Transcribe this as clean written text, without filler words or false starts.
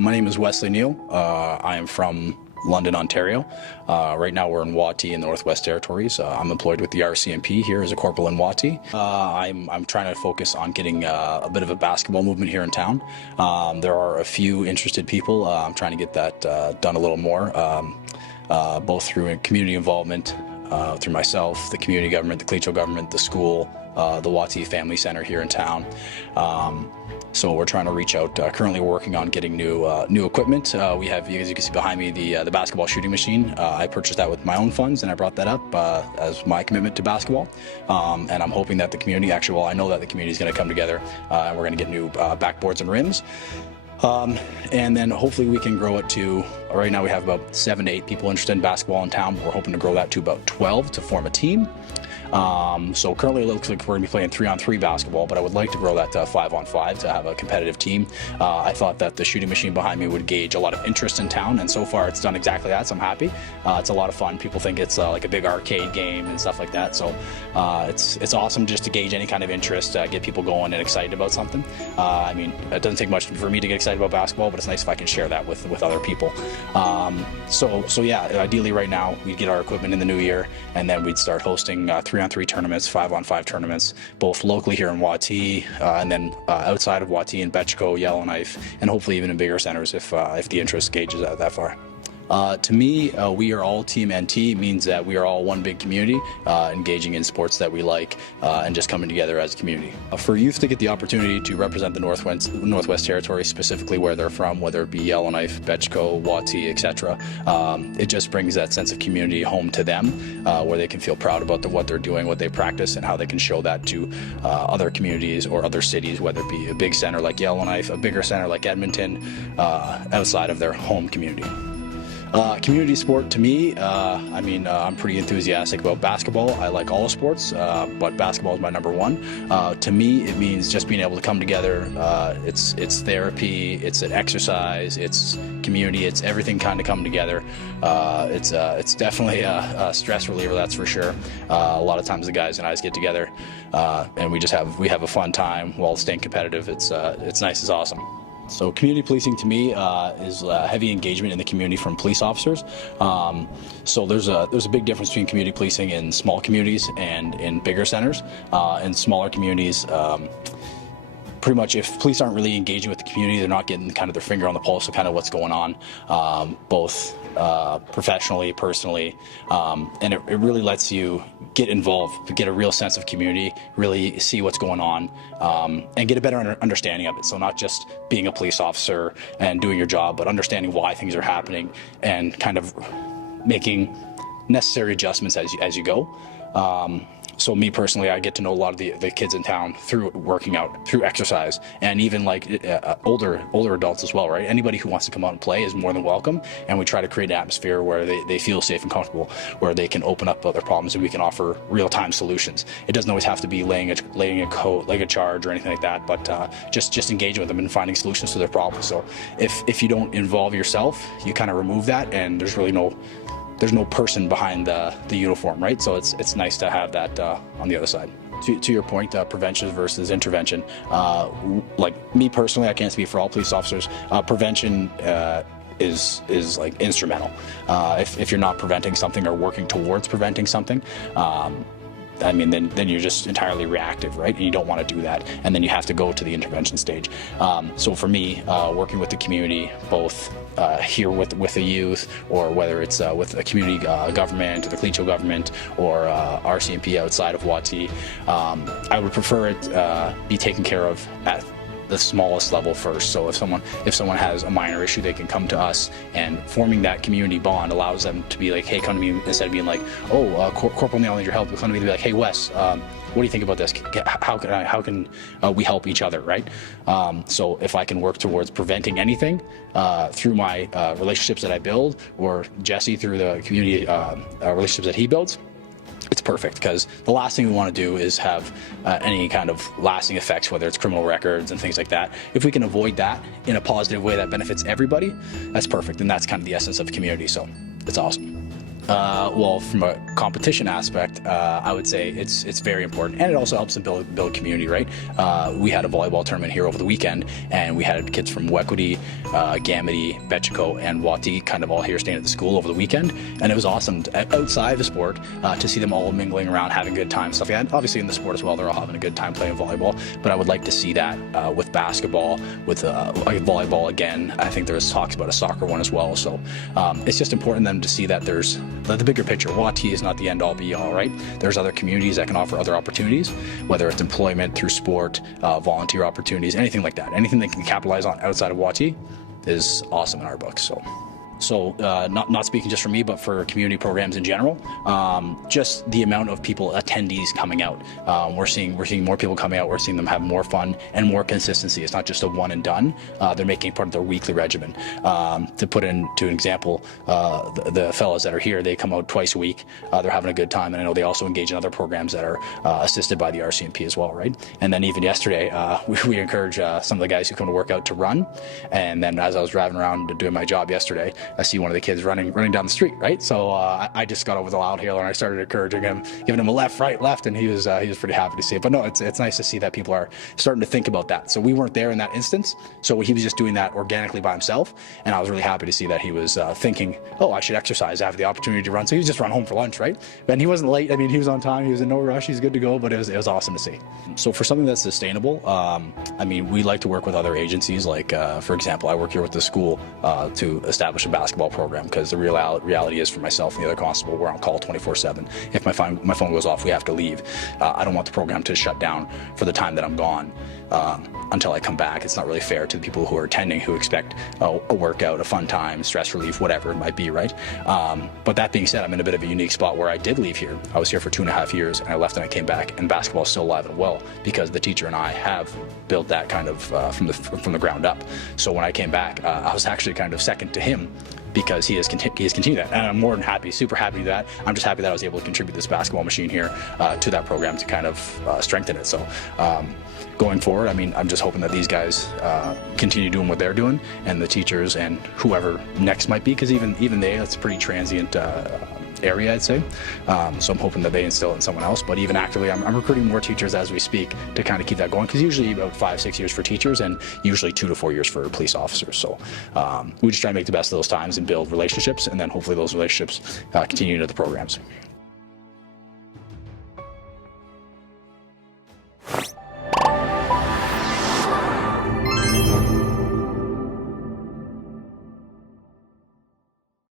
My name is Wesley Neal. I am from London, Ontario. Right now we're in Whati in the Northwest Territories. I'm employed with the RCMP here as a corporal in Whati. I'm trying to focus on getting a bit of a basketball movement here in town. There are a few interested people. I'm trying to get that done a little more, both through community involvement, through myself, the community government, the Clecho government, the school, the Whati Family Center here in town. So we're trying to reach out. Currently working on getting new equipment. We have, as you can see behind me, the basketball shooting machine. I purchased that with my own funds, and I brought that up as my commitment to basketball. And I'm hoping that the community, actually, well, I know that the community is going to come together, and we're going to get new backboards and rims. And then hopefully we can grow it to, right now we have about 7 to 8 people interested in basketball in town, but we're hoping to grow that to about 12 to form a team. So currently it looks like we're going to be playing 3-on-3 basketball, but I would like to grow that to 5-on-5 to have a competitive team. I thought that the shooting machine behind me would gauge a lot of interest in town, and so far it's done exactly that, so I'm happy. It's a lot of fun. People think it's like a big arcade game and stuff like that, so it's awesome just to gauge any kind of interest, get people going and excited about something. I mean, it doesn't take much for me to get excited about basketball, but it's nice if I can share that with other people. So yeah, ideally right now we'd get our equipment in the new year, and then we'd start hosting 3-on-3 tournaments, 5-on-5 tournaments, both locally here in Whati, and then outside of Whati in Betchco, Yellowknife, and hopefully even in bigger centers if the interest gauges out that far. To me, we are all Team NT means that we are all one big community, engaging in sports that we like, and just coming together as a community. For youth to get the opportunity to represent the Northwest Territories, specifically where they're from, whether it be Yellowknife, Betchco, Whati, etc., it just brings that sense of community home to them, where they can feel proud about what they're doing, what they practice, and how they can show that to other communities or other cities, whether it be a big center like Yellowknife, a bigger center like Edmonton, outside of their home community. Community sport to me, I mean, I'm pretty enthusiastic about basketball. I like all sports, but basketball is my number one. To me, it means just being able to come together. It's therapy, it's an exercise, it's community, it's everything kind of come together. It's definitely a stress reliever, that's for sure. A lot of times the guys and I get together, and we have a fun time while staying competitive. It's nice, it's awesome. So community policing to me is heavy engagement in the community from police officers. So there's a big difference between community policing in small communities and in bigger centers. In smaller communities, pretty much if police aren't really engaging with the community, they're not getting kind of their finger on the pulse of kind of what's going on, both professionally, personally, and it really lets you get involved, get a real sense of community, really see what's going on, and get a better understanding of it. So not just being a police officer and doing your job, but understanding why things are happening and kind of making necessary adjustments as you go. So me personally, I get to know a lot of the kids in town through working out, through exercise, and even like older adults as well, right? Anybody who wants to come out and play is more than welcome, and we try to create an atmosphere where they feel safe and comfortable, where they can open up about their problems and we can offer real-time solutions. It doesn't always have to be laying a charge or anything like that, but just engaging with them and finding solutions to their problems. So if you don't involve yourself, you kind of remove that, and there's really no person behind the uniform, right? So it's nice to have that on the other side. To your point, prevention versus intervention. Like me personally, I can't speak for all police officers. Prevention is like instrumental. If you're not preventing something or working towards preventing something, I mean, then you're just entirely reactive, right? And you don't want to do that. And then you have to go to the intervention stage. So for me, working with the community, both here with the youth, or whether it's with a community government or the Clecho government or RCMP outside of Whati, I would prefer it be taken care of at the smallest level first. So if someone has a minor issue, they can come to us, and forming that community bond allows them to be like, hey, come to me, instead of being like, oh, Corporal Neal, I need your help. Come to me to be like, hey, Wes, what do you think about this? How can we help each other, right? So if I can work towards preventing anything through my relationships that I build, or Jesse through the community relationships that he builds, it's perfect, because the last thing we want to do is have any kind of lasting effects, whether it's criminal records and things like that. If we can avoid that in a positive way that benefits everybody, that's perfect, and that's kind of the essence of community, so it's awesome. Well, from a competition aspect, I would say it's very important, and it also helps to build community, right? We had a volleyball tournament here over the weekend, and we had kids from Whati, Gamity, Betchico, and Whati kind of all here staying at the school over the weekend, and it was awesome outside the sport to see them all mingling around, having a good time, stuff. Yeah, obviously in the sport as well, they're all having a good time playing volleyball, but I would like to see that with basketball, with like volleyball again. I think there's talks about a soccer one as well, so it's just important then to see that there's the bigger picture. Whati is not the end all be all, right? There's other communities that can offer other opportunities, whether it's employment through sport, volunteer opportunities, anything like that. Anything they can capitalize on outside of Whati is awesome in our books. So not speaking just for me, but for community programs in general, just the amount of people, attendees coming out. We're seeing more people coming out. We're seeing them have more fun and more consistency. It's not just a one and done. They're making part of their weekly regimen. To put into an example, the fellows that are here, they come out twice a week. They're having a good time, and I know they also engage in other programs that are assisted by the RCMP as well, right? And then even yesterday, we encourage some of the guys who come to work out to run. And then as I was driving around doing my job yesterday, I see one of the kids running down the street, right? So I just got over the loud hailer and I started encouraging him, giving him a left, right, left, and he was pretty happy to see it. But no, it's nice to see that people are starting to think about that. So we weren't there in that instance, so he was just doing that organically by himself, and I was really happy to see that he was thinking, oh, I should exercise, I have the opportunity to run. So he was just run home for lunch, right? And he wasn't late. I mean, he was on time, he was in no rush, he's good to go, but it was awesome to see. So for something that's sustainable, I mean, we like to work with other agencies, like for example, I work here with the school to establish a basketball program, because the reality is for myself and the other constable, we're on call 24/7. If my phone goes off, we have to leave. I don't want the program to shut down for the time that I'm gone until I come back. It's not really fair to the people who are attending, who expect a workout, a fun time, stress relief, whatever it might be, right? But that being said, I'm in a bit of a unique spot where I did leave here. I was here for 2.5 years, and I left and I came back, and basketball is still alive and well because the teacher and I have built that kind of from the ground up. So when I came back, I was actually kind of second to him, because he has continued that, and I'm more than happy, super happy with that. I'm just happy that I was able to contribute this basketball machine here to that program to kind of strengthen it. So going forward, I mean, I'm just hoping that these guys continue doing what they're doing, and the teachers and whoever next might be, because even they, it's a pretty transient area, I'd say. So I'm hoping that they instill it in someone else. But even actively, I'm recruiting more teachers as we speak to kind of keep that going, because usually about 5-6 years for teachers, and usually 2 to 4 years for police officers. So we just try to make the best of those times and build relationships, and then hopefully those relationships continue into the programs.